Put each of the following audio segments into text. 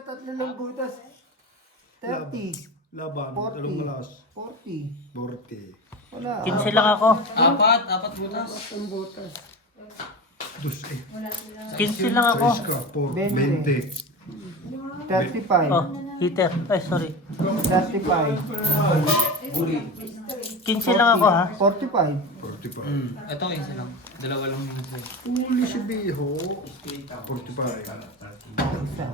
na 3 lang butas. 30. Laban, 40. dalawang malas. 40. 40. Wala. 15 lang ako. Apat butas. Ang butas. Dus eh. 15 lang ako. 3 ka, 4, 20. 20. 35. Oh, heater. Ay, sorry. 35. 15 lang ako ha. 45. 45. Ito, isa lang. Dalawa lang yung sa'yo. Uli si Biho. 45. Isa.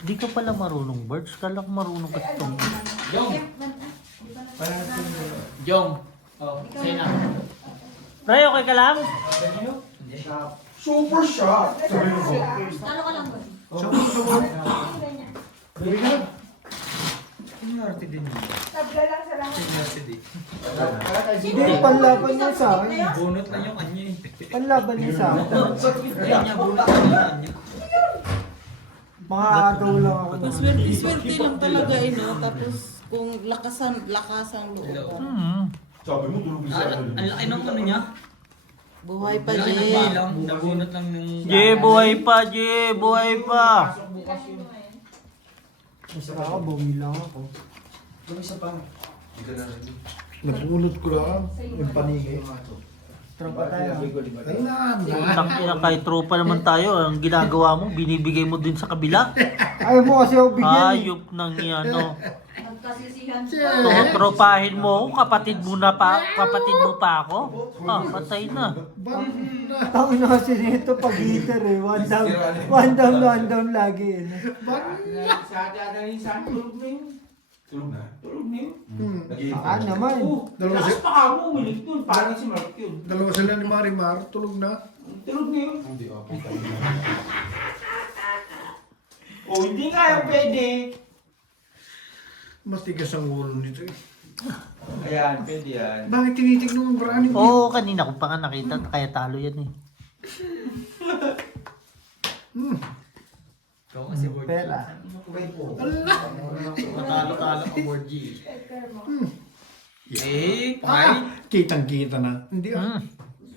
Di ka pala marunong, Birds. Kala ko marunong ka itong. Jong! Jong! Oh, sa'yo na. Ray, okay ka lang? Super shot! Sabi mo ko. Talo ka lang ba? Sabi mo ko. Sinarte din yun. Tabla lang sa lang. Sinarte din. Hindi, panlaban niya sa akin. Bunot lang yung kanya eh. Panlaban niya sa akin. Ayun niya, bunot lang yung kanya. Mga agaw lang ako. Swerte lang talaga no. Tapos kung lakasan loob. Sabi mo, tulog Ang laki ng ano niya. Buhay pa Ang laki ng Jay. bilang. Nabunot lang ng... Jay, buhay pa, Jay. Buhay pa. Basta ako, bawi lang ako. Napulot ko lang. Yung paningay. Tropa tayo. Ay na. Putang ina, kahit tropa naman tayo. Ang ginagawa mo, binibigay mo din sa kabila. Ayaw mo kasi ako bigyan. eh. Ayop ng ano. Magkasisihan Tropahin mo ako, kapatid mo pa ako. Ah, patay na. Ang na kasi nito pag heater eh. One down lagi. Tulog na. Saan naman? Dalawa sila, Pa ka mo, umilig dun. Parang si Mark yun. dalawa sila ni Marimar. Tulog na. Tulog na yun. Hindi, okay. Oh, hindi nga yan pwede. Matigas ang ulo nito eh. Ayan, pwede yan. Bakit tinitignan mo brani mo? Oo, kanina ko pa nga nakita. Kaya talo yan eh. Ikaw kasi board G. Pera. Matalo-talo ka board G. Eh, pay. Kitang-kita na. Hindi ah.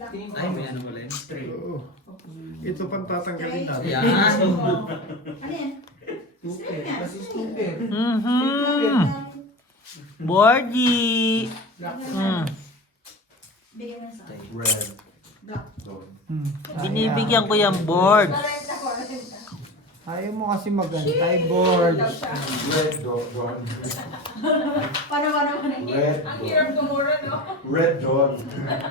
Ay, may ano pala yun. Oo. Ito pang tatanggalin natin. Yan. Ano yan? Borgie! Bigyan mo sa akin. Red. Binibigyan ko yung board. Renta ko. Ayaw mo kasi magantay board. Red dog. Paano ba naman ang Red Ang dog. hirap tomorrow, no? Red dog.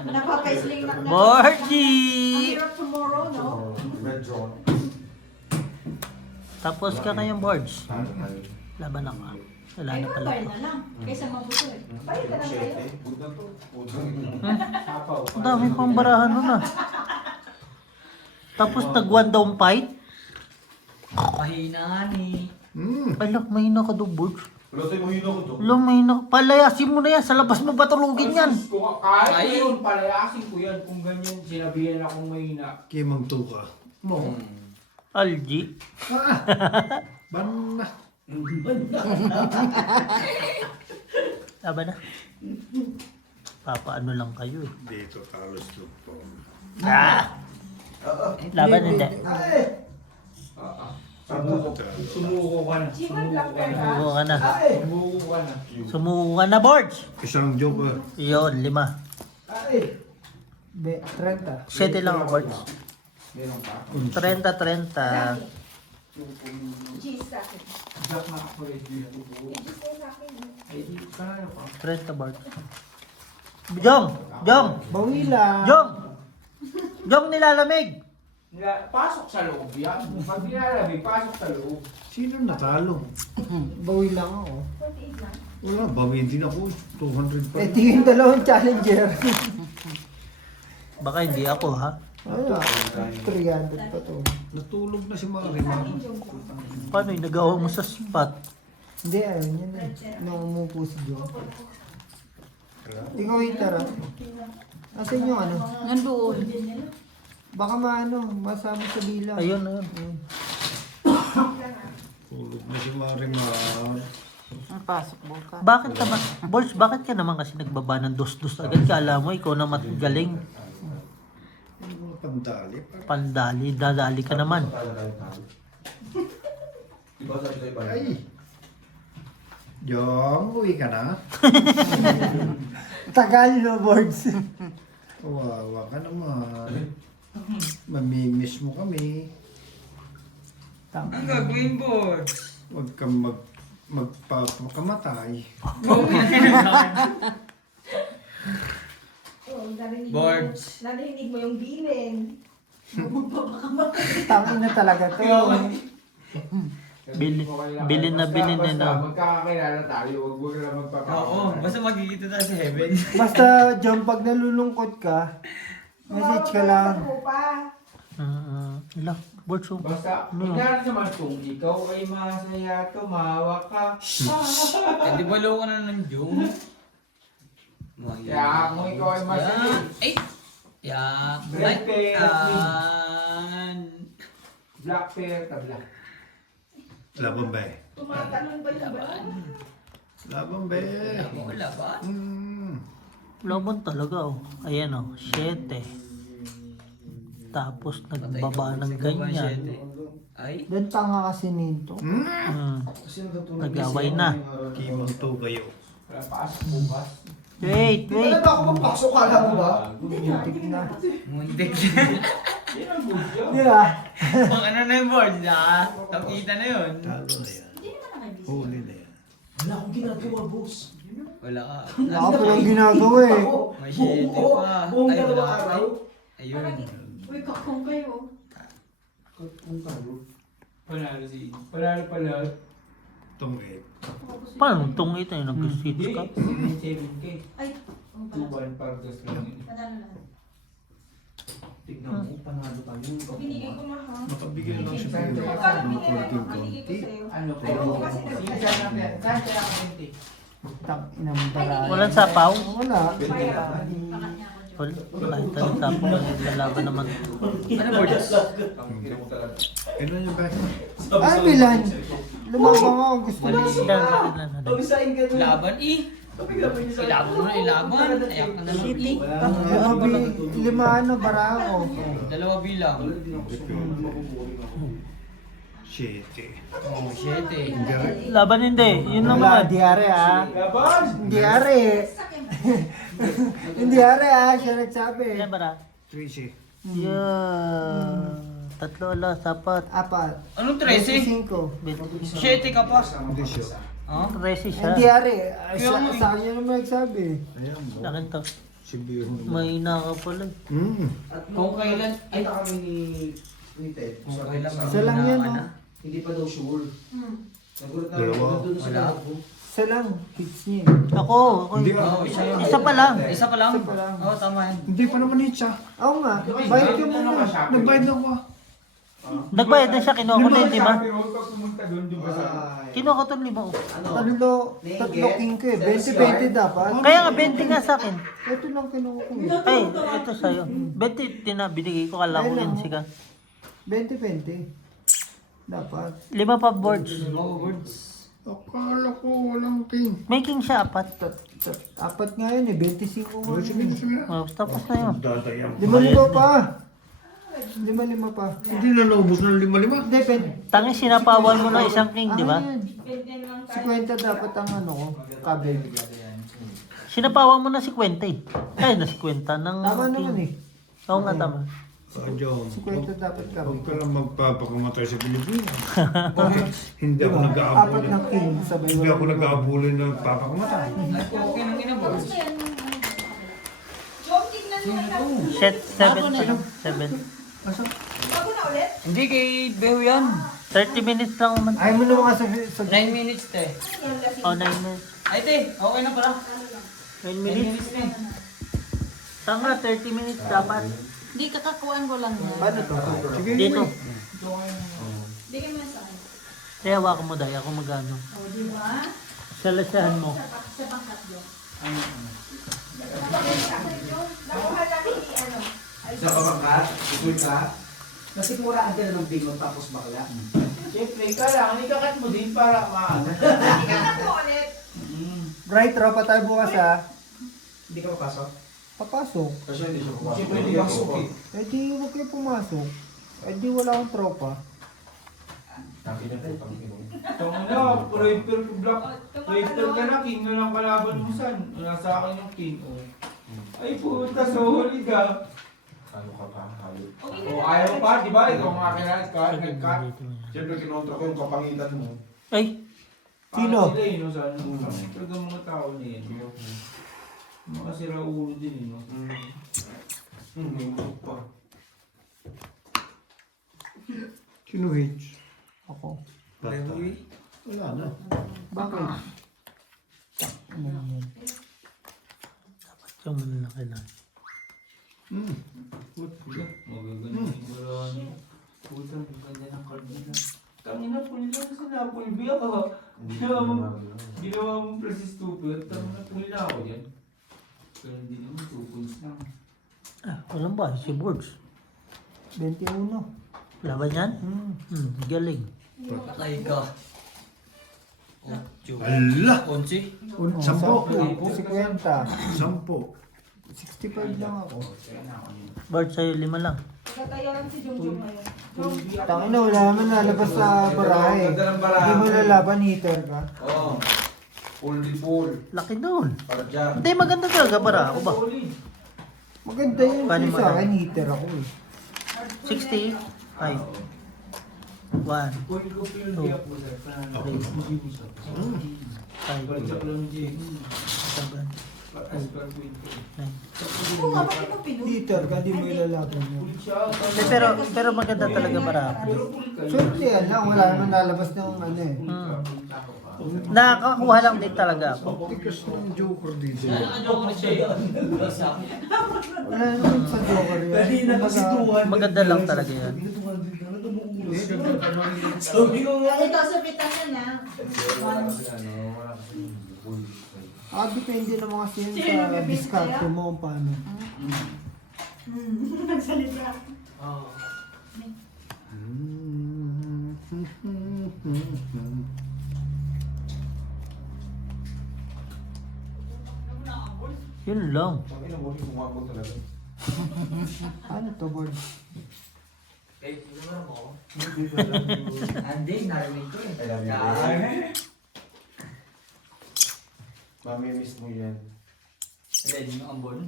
Napapaisling na. Ang Borgie! hirap tomorrow, no? Red dog. Tapos ka ngayong boards. Laban ako. Wala Ay, na pala. mobile na lang. Kaysa mabuto eh. Balik ka lang kayo. Ang dami pang barahan nun ah. Tapos nag-one down fight. Mahina ni. Ala, mahina ka doon, boards. Wala tayo mahina ko to. Ala, mahina ka. Palayasin mo na yan. Sa labas mo ba tulugin yan? Kung kahit yun, palayasin ko yan. Kung ganyan, sinabihan akong mahina. Kimang tuka. Mo. Algi. Ban na. Laban na. Papaano lang kayo eh. Dito talos po. Laban hindi. Sumuko ka na. Sumuko ka na. Sumuko ka na. Sumuko ka na, boards. Isang joke ah. Yun, 5. 30. 7 lang ang boards. Meron pa. 30. Cheese sa akin. Jack na ako rin dito. Cheese sa akin. Ay, di kaya pa. 30 boards. Jong! Bawi lang. Jong nilalamig! Pasok sa loob yan. Pag nilalabig, pasok sa loob. Sino natalo? Bawi lang ako. 48 lang. Wala, bawi din ako. 200 pa. Eh, tingin dalawang challenger. Baka hindi ako ha. Wala. 300 pa to. Natulog na si Marimar. Paano yung nagawa mo sa spot? Hindi, ayun yun eh. Nung umupo si Joe. Ikaw heater ah. Asan yung ano? Nandoon. Baka maano, masama sa bilang. Ayun. Tulog na si Marimar. Ang pasok bukas. Bakit ka Bols, bakit ka naman kasi nagbaba ng dos-dos agad? Kala mo ikaw na magaling. Pandali. Dadali ka naman. Ay! Jong, uwi ka na? Tagal no, boards. Kawawa ka naman. Mamimiss mo kami. Ang gagawin, board? Huwag kang magpapakamatay. Oh, Boards. Narinig mo yung bilin. Tangin na talaga to. Bilin na bilin eh, no? Magkakakilala tayo, huwag na lang magpapakita. Oo, basta magkikita tayo sa heaven. Basta, John, pag nalulungkot ka, message ka lang. Mo pa. Ilang, board so. Basta, No. hindi naman kung ikaw ay masaya, tumawa ka. Eh, di ba loko na ng June? Kaya kung ikaw ay masaya, Ay! Yeah, Red like, black pair, tabla. Laban ba eh? Tumatalon ba yung balon? Laban ba eh? wala ba? Laban talaga, oh. Ayan, oh. 7. Tapos nagbaba ng ganyan. Ay? Doon tanga kasi nito. Nag-away na. Kimang to kayo. Wala paas, bukas. Wait. ako papasok, kala mo ba? Muntik na. Muntik. Yan ang good job. Di ba? Pang ano na yung board, ha? Tapita na yun. Talo na yan. Hindi naman nakabisi. Huli na yan. Wala ka. Ako pa lang ginagawa eh. May shit pa. Ay, wala ka. Ay, ayun. Uy, kakong kayo. Panalo si Panalo. Itong 8. Paano itong ito yung nag-switch ka? 7K. Ay, ang pala. 2-1 para just lang yun. Panalo lahat. Tignan mo, panalo tayo. Binigay ko na ha. Makabigyan lang siya Saan kayo. kaya- Magkano binigay Konting ko? Binigay ko konti. sa'yo. Ano Ay, oo, kasi nag- Saan kaya ako 20? Tak inang baraya. Walang sapaw? Wala. Pangat niya ako, Joe. Kahit ang sapaw, lalaban naman. Ano board? Ano yung back? Ay, Milan. Lumabang ako. Gusto na. Ilan. Laban, Ilaban mo na, ilaban. Ayak ka na lang, Lima ano, bara ako. Dalawa bilang. 7. Oh, shit eh. Laban hindi. Yun lang Wala, naman. diare ah. Laban! Diare. Hindi are ah, siya nagsabi. Ilan ba na? 13. Yeah. Tatlo ala, sapat. Apat. Anong 13? 25. Shit ka pa. Hindi siya. Ha? 13 siya. Hindi are. Sa kanya naman nagsabi. Ayan mo. Akin to. Si Biro naman. Mahina ka pala. Kung kailan, ay, kami ni Ted. kung kailan Isa lang yan, mahina ka no? na. Hindi pa daw sure. Nagulat na Dalawa. nandun na sa Wala. labo. Isa lang. Kids niya. Ako. Hindi Oo, isa yun. Isa pa lang. Isa pa lang? Isa pa lang. Oo, tama yan. Hindi pa naman hit siya. Oo nga. Bayad ka muna. Nagbayad na ako ah. Nagbayad na siya, kinuha ko na yun, di ba? Sabi mo, pag pumunta doon, di ba sa... Kinuha ko to 5. Tatlo king ko eh. 20-20 dapat. Kaya nga, 20 nga sa akin. Ito lang kinuha ko. Ay, ito sa'yo. 20 binigay ko, kala ko yun siya. 20-20. Dapat. 5 pa boards. Akala ko walang king. May king siya, 4. Apat nga yun eh. 25 ko. Sige. Oh, tapos na yun. Dadayang. 5 pa. 5 pa. Hindi na naubos ng 5-5. Hindi, Tangi, sinapawan mo na isang king, di ba? 50 dapat ang ano ko. Kabel. Sinapawan mo na 50 eh. Ay, na 50 ng Tama naman eh. Oo nga, tama. John, 50 dapat kabel. huwag ka lang magpapakamatay sa Pilipinas. Hindi ako Apat nag-aabulin. na king. Sabay Hindi ako nag-aabulin ng papakamatay. Ay, okay nang ina board. Gusto yan. Joe, tignan mo na. Set 7 pa lang. 7. Bago na ulit? Hindi kay Beho yan. 30 minutes lang naman. Ayaw mo naman kasi sa 9 minutes te. Yung lasing. Oh, 9 minutes. Ay te, okay na pala. 9 10 minutes. minutes na eh. Tanga, 30 minutes dapat. Hindi, kakakuan ko lang yan. Ano to? Sige, Dito. Bigyan mo yan sa akin. Kaya hawakan mo dahil ako magano. O, di ba? Salasahan mo. Sa bangkat yun. Nakuha namin ni ano. Sa kabangkat, isuy ka. Kasi kuraan ka na ng bingon tapos bakla. Siyempre, kailangan ikakat mo din para maano. Ikakat mo ulit. Bright, tropa tayo bukas ah. Hindi ka papasok? Papasok. Kasi hindi siya papasok. Siyempre, hindi pasok eh. Eh di huwag kayo pumasok. Eh di wala akong tropa. Tangina, Raper Black. Raper ka na, king na lang kalaban mo san. Nasa akin yung king. Oh. Ay puta, solid ah. O ayaw pa, di ba? Ikaw mga kailangan ka, nag-cut. Siyempre kinontra ko yung kapangitan mo. Ay, Sino? Para sila yun, no? Sana. Talaga mga tao na yan. Mga siraulo din yun, no? Sino H? Ako. Wala na. Bakit? ano yan? Dapat yung malalaki lang. Magaganda yung marami. Puta, maganda ng card nila. Tangina, puli lang kasi napulbi ako. Ginawa mong plus stupid. Tangina, puli na ako dyan. Pero hindi naman 2 points lang. Ah, walang ba? Si Borgs. 21. Laban yan? Galing. Ay ka. Ala! Onsi? Sampo. 50. 10. 65 lang ako. Bart, sa'yo 5 lang. Kaya lang si Jomjom ngayon. Tangina, wala naman nalabas sa barahe. Ganda ng barahe. Hindi mo lalaban, hitter ka. Oo. Full. Laki doon. Para dyan. Hindi, maganda talaga para ako ba? Maganda yun. Paano Kasi mo sa alam? akin, hitter ako eh. 60. Ay. 1, Puli ko pero hindi ako sir. Hindi mo siya. 5, Balik lang Jay. 7, As per point ko. 9. Oo nga, bakit mo pinuli? Hitter ka, di mo ilalaban yun. Puli siya. Pero maganda talaga para ako. Pero puli ka. Swerte yan lang, wala naman nalabas ng ano eh. Nakakakuha lang din talaga ako. Tikas ng Joker dito. Ano na siya yun? Wala naman sa Joker yun. Kumbaga, Maganda lang talaga yan. Sabi ko nga. Ito, sabitan na na. depende naman kasi yun sa diskarte mo kung paano. Nagsalita. Yun lang. Ano to, board? Hindi, narinig ko eh. Mamimiss mo yan. Alin yung ambon?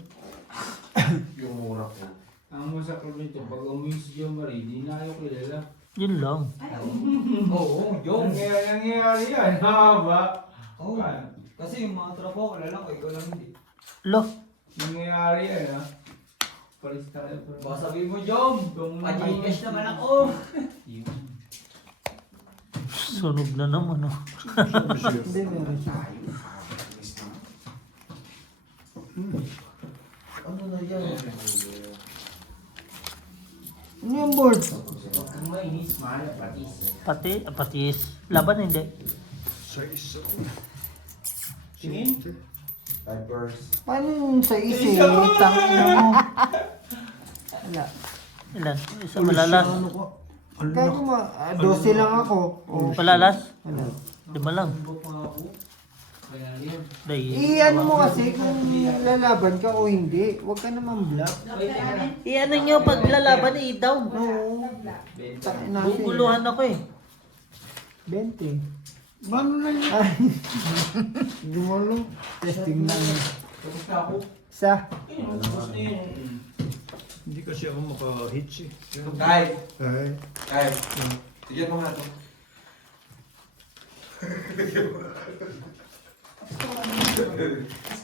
Yung mura ko. Ang masakit nito, pag umuwi si John Marie, di na ayaw kilala. Yun lang. Oo, yung. Nangyayari yan, haba. Oo. Kasi yung mga tropa ko, kilala ko, ikaw lang hindi. Lo. Nangyayari yan, ha? Palis tayo. Baka sabihin mo, Jom, pa-Gcash naman ako. Sunog na naman, oh. Hindi, meron siya. Ano na yan? Ano yung board? Huwag kang mainis, mahal, patis. Patis. Laban hindi. Sa isa ko. Tingin? Diapers. Paano yung sa isi? Tangina mo. Wala. Ilan? Isa malalas. Ano ko? Kaya ko 12 lang ako. O, Malalas? wala. 5 lang. Ano pa ako? Kaya yan. Dahil. I-ano mo kasi kung lalaban ka o hindi. Huwag ka naman block. I-ano nyo pag lalaban, i-down. Oo. Takin natin. Guguluhan ako eh. 20. Mano na yan? Ay, Gumalo. testing lang. Tapos na ako. Isa. Tapos na yun. Hindi kasi ako maka-hits eh. Kahit. Ay. Tigyan mo nga ito. Tapos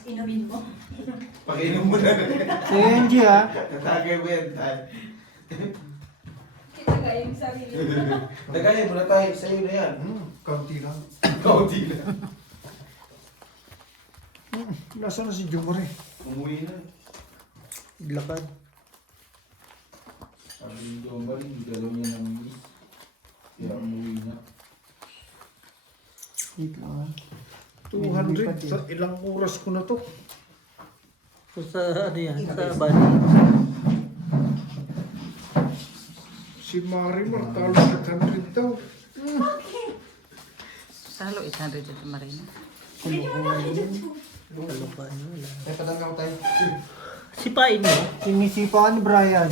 inumin mo. Pag-inom mo na. So yun, G ha. Natagay mo yan. Kita ka yung sarili mo. Tagayin mo na tayo. Sa'yo na yan. Kaunti lang. Kaunti na. Nasaan na si Jumare? Umuwi na. Lakad. Sabi ni John Marie, hindi dalaw niya ng miss. Kaya umuwi na. Wait lang ha. 200. Sa ilang oras ko na to. So, sa ano yan? Sa bali. Si Marimar talo 800 daw. Talo 800 at Marina. Kalokohan nyo lang. Teka lang ako tayo. Sipain mo. Sinisipa ni Brian.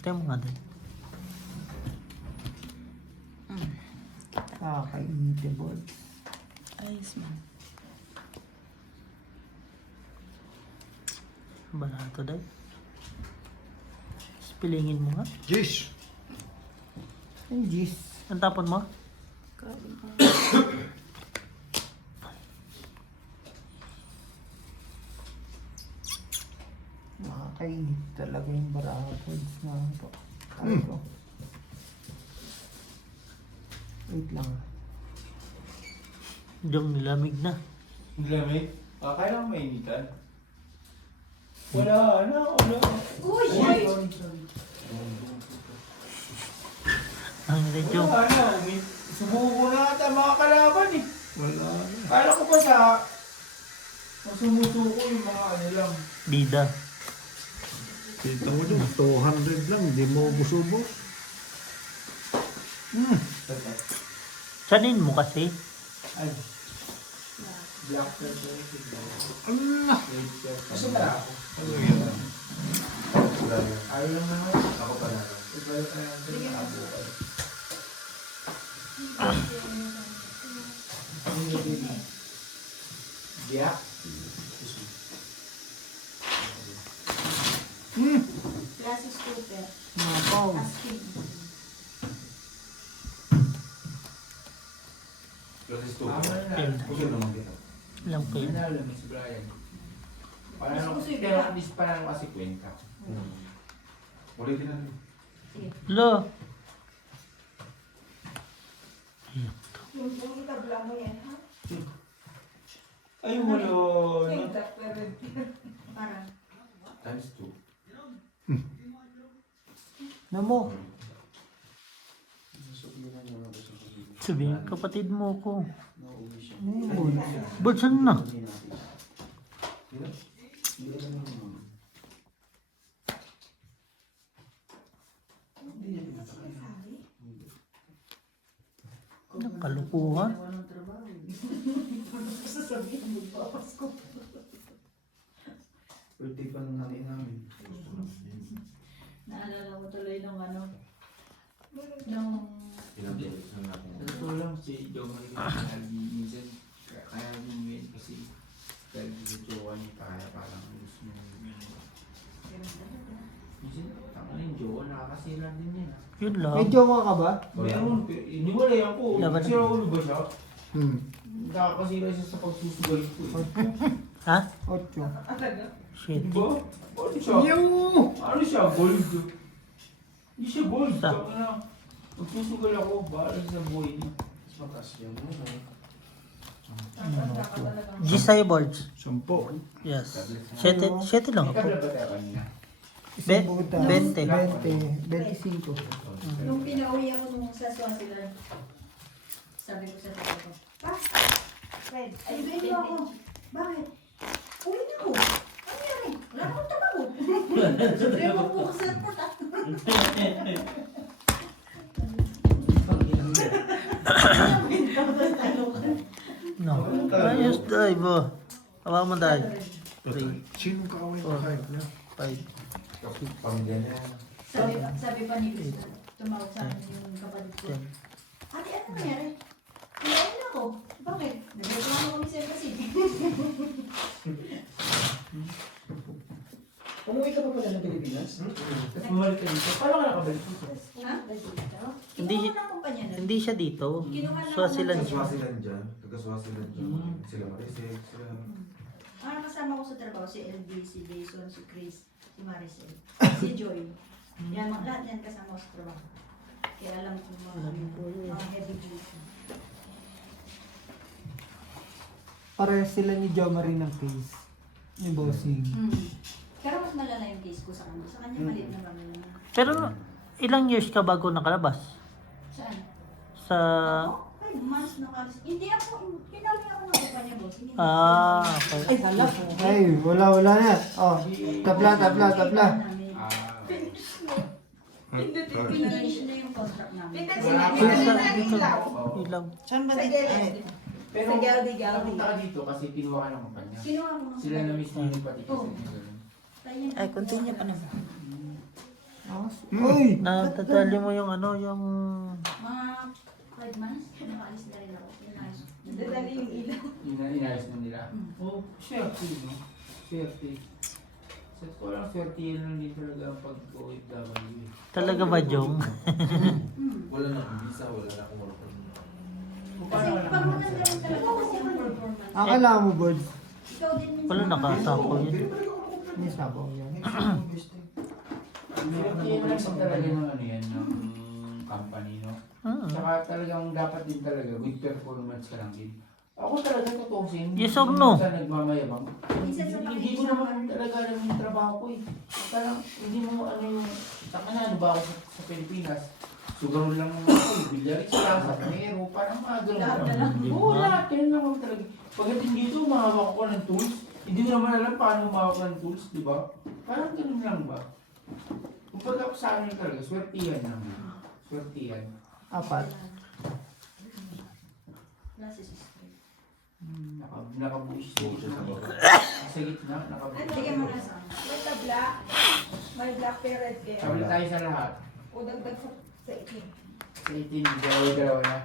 Tayo mo nga din. Kakainitable. Ayos man. Barato dahil. Pilingin mo nga. Jeez! Ang jeez. Ang tapon mo? Nakakainit talaga yung barapods na ito. Ay ko. Wait lang. Diyan nilamig na. Lamig? Kaya lang mainitan. Wala. Uy! Ang medyo. Wala na. Sumuko na ata mga kalaban eh. Wala na. Kala ko pa sa sumusuko yung mga ano lang. Bida. Kita mo dyan, 200 lang, di mo ubos-ubos. Sanin mo kasi. Ay. Black pepper. Allah! Gusto ba ako? Ayaw lang naman. Ako pa lang. Iba lang kaya ang pinakabukan. Biyak. Klase scooper. Nakaw. Asking. Tama na. Ilang pa yun. Nanalo ni si Brian. Parang Gusto yung pero biyak. at least parang kasi kwenta. Ulitin na. Lo. Yung itabla mo yan, ha? Ay, wala. Parang. Times 2. Namo. Sabihin, kapatid mo ko. Ayun. Ba't saan na? Nakalukuhan. Birthday pa nung nanay namin. Naalala ko tuloy nung ano. Nung... Ilang days na natin. Sa totoo lang si Joe Marie minsan kaya bumuhin kasi dahil sa jowa niya kaya parang gusto niya minsan tama na yung jowa nakakasira din yan. Yun lang. May jowa ka ba? Meron, iniwalay ako. Laban. Sira ulo ba siya? Hmm. Nakakasira siya sa pagsusugal ko eh. Ha? 8. Shit. Diba? Ano siya? Ano siya? Gold. Hindi siya gold. Sa? Tama na. Magsusugal ako. Bahala sa buhay niya. G sa'yo, Balls. 10. Yes. 7 lang May ako. kabla ba tayo kanina? Isang butas. 20. 25. Nung pinauwi ako nung sa Swaziland, sabi ko sa tao ko, Pa, Fred, ayusin mo ako. Bakit? Uwi na ako. Ano yan? Wala akong trabaho. Sabi mo po ko sa tata. No. Ayos, day, bo. Hawa mo, day. Sino kaaway na kahit niya? 5, Pamilya niya. Sabi pa ni Krista, tumawag sa akin yung kapatid ko. 10. Ate, ano nangyari? Kumain na ako. Bakit? Nagreklamo kami sa embassy. Umuwi ka pa pala ng Pilipinas? Tapos bumalik ka dito. Paano ka nakabalik dito? Ha? Hindi- Kinuha ng kumpanya na. Hindi siya dito. Kinuha na Swaziland. Taga-Swaziland dyan. Taga-Swaziland dyan. Sila Marisel, sila... Kasama ko sa trabaho, si LB, si Jason, si Chris, si Maricel, si Joy. Yan, lahat yan kasama ko sa trabaho. Kaya alam ko mga heavy duty. Parehas sila ni Jo Marie ng case. Ni Bossing. Pero mas malala yung case ko sa kanya. Sa kanya maliit na kami na. Pero ilang years ka bago nakalabas? Saan? Sa... Ako? 5 months na kalis. Hindi ako, kinali ako ng kumpanya, boss. Hindi Okay. Ay, hala. Ay, wala na. Oh, tabla. Finish na yung contract namin. Ilaw. Saan ba Sa dito? Gilbert. Pero Sa Galdi. napunta ka dito kasi kinuha ka ng kumpanya. Kinuha mo ng Sila na mismo yung pati kasi. Tayo Ay, continue pa naman. Uy! Natatali mo yung ano, yung... Mga 5 months, nakaalis na rin ako. Inayos. Dadali yung ilaw. Inayos na nila. Oh, swerte, no? Swerte. Sa ko lang, swerte yan lang din talaga ang pag-OFW. Talaga ba, Jong? Wala na akong visa, wala na akong work permit. Kasi pag maganda rin talaga kasi yung performance. Akala mo, Bods? Ikaw din minsan. Wala nakasapo yun. May sabaw yan. Swerte yan lang sa talaga ng ano yan, ng company, no? Tsaka talagang dapat din talaga, good performance ka lang din. Ako talaga tutusin. Yes or no? Sa nagmamayabang. Minsan sa Hindi ko naman talaga alam yung trabaho ko eh. Parang hindi mo ano yung, saka na ano ba ako sa Pilipinas? Sugarol lang naman ako eh. Bilyaris lang, sa kanero, parang mga gano'n. Oo, lahat. Yan lang ako talaga. Pagdating dito, mahawak ko ng tools. Hindi ko naman alam paano mahawak ng tools, di ba? Parang gano'n lang ba? Kung pag ako sa akin talaga, swertihan lang. Swertihan. 4. Classes is free. Nakabuhis siya. Sa gitna, nakabuhis. Sige mo na sa. May tabla. May black parrot kayo. Sabi tayo sa lahat. O dagdag sa itim. Sa 18, dalawa na.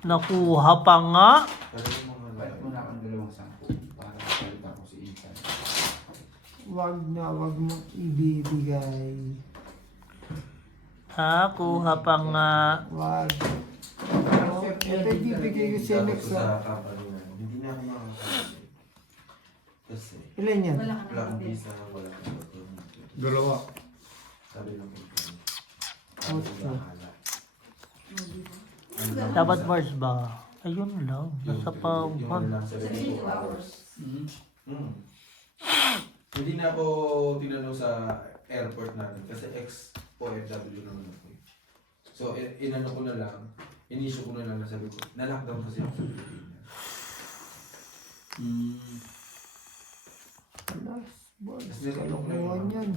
Nakuha pa nga. Talagang mga Ba't mo na akong 210 para makalit ako si Insan? Wag mo ibibigay. Nakuha pa nga. Wag. Ito ibibigay ko sa next sa company na yun. Hindi na ako makakasali. Kasi Ilan yan? Wala ka wala na akong papel. visa, wala akong work permit. 2. Sabi lang po kami. Sabi ko bahala. Dapat Mars ba? Ayun lang. Nasa pa... Yung ano lang, 72 hours. Mm. Hindi na ako tinanong sa airport natin kasi ex-OFW naman ako. eh. So, inano ko na lang, inisyo ko na lang na sabi ko, na-lockdown kasi ako sa Pilipinas. Bods, kalokohan yan.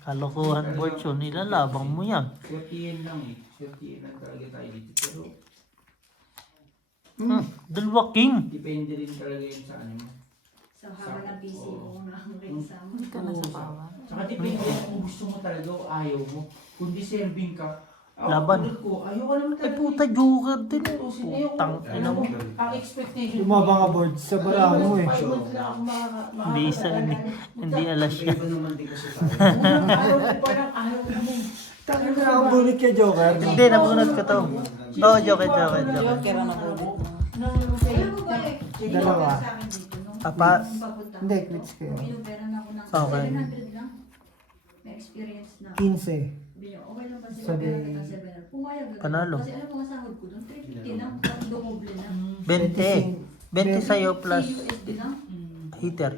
Kalokohan, Board yun. Nilalabang mo yan. Swertihin lang eh. Swertihin lang talaga tayo dito. Pero Dalawa king. depende rin talaga yun sa ano mo. So, habang na busy mo na ang exam. Tsaka depende kung gusto mo talaga o ayaw mo. Kung deserving ka, Laban. tulad ko, ayaw ka naman Ay talaga. puta, joker din. Tutusin, ayaw ko. Putang ina mo. Ang expectation Lumaba ka, Bods, sa bara mo eh. 5 months lang ako Bisa, hindi alas siya. Iba naman din kasi tayo. Ayaw ko pa lang, ayaw ko naman. Tangin na ako bulit ka, Joker. Hindi, nabunot ko to. Oo, joker. Joker ang nabulit mo. Alam mo ba eh, Dalawa. sa akin dito, nung Papa. papunta. Hindi, quits kayo. Binuberan ako ng Okay. 700 lang. May experience na. 15. Okay lang kasi Sabi- pera kita 700. Pumayag agad. Panalo. Kasi alam mo nga sahod ko doon, 350 lang. Parang dumoble na. 20. 20 sa'yo plus CUSD lang. heater.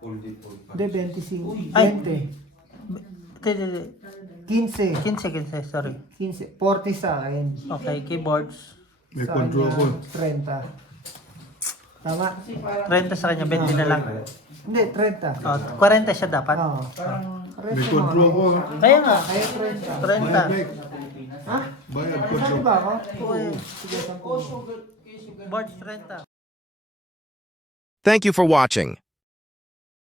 Hold it, hold it. Hindi, 25. Ay. 20. Hindi. 15. 15, sorry. 15. 40 sa akin. Okay, keyboards. May Sa control ko. kanya, 30. Tama? 30 sa kanya, 20 na lang. Hindi, 30. Oh, 40 siya dapat. Oo. May control ko. Kaya nga, Kaya 30. 30. Ha? Bayad Saan control. ba ako? Uy, Sige, 10. boards 30. Thank you for watching.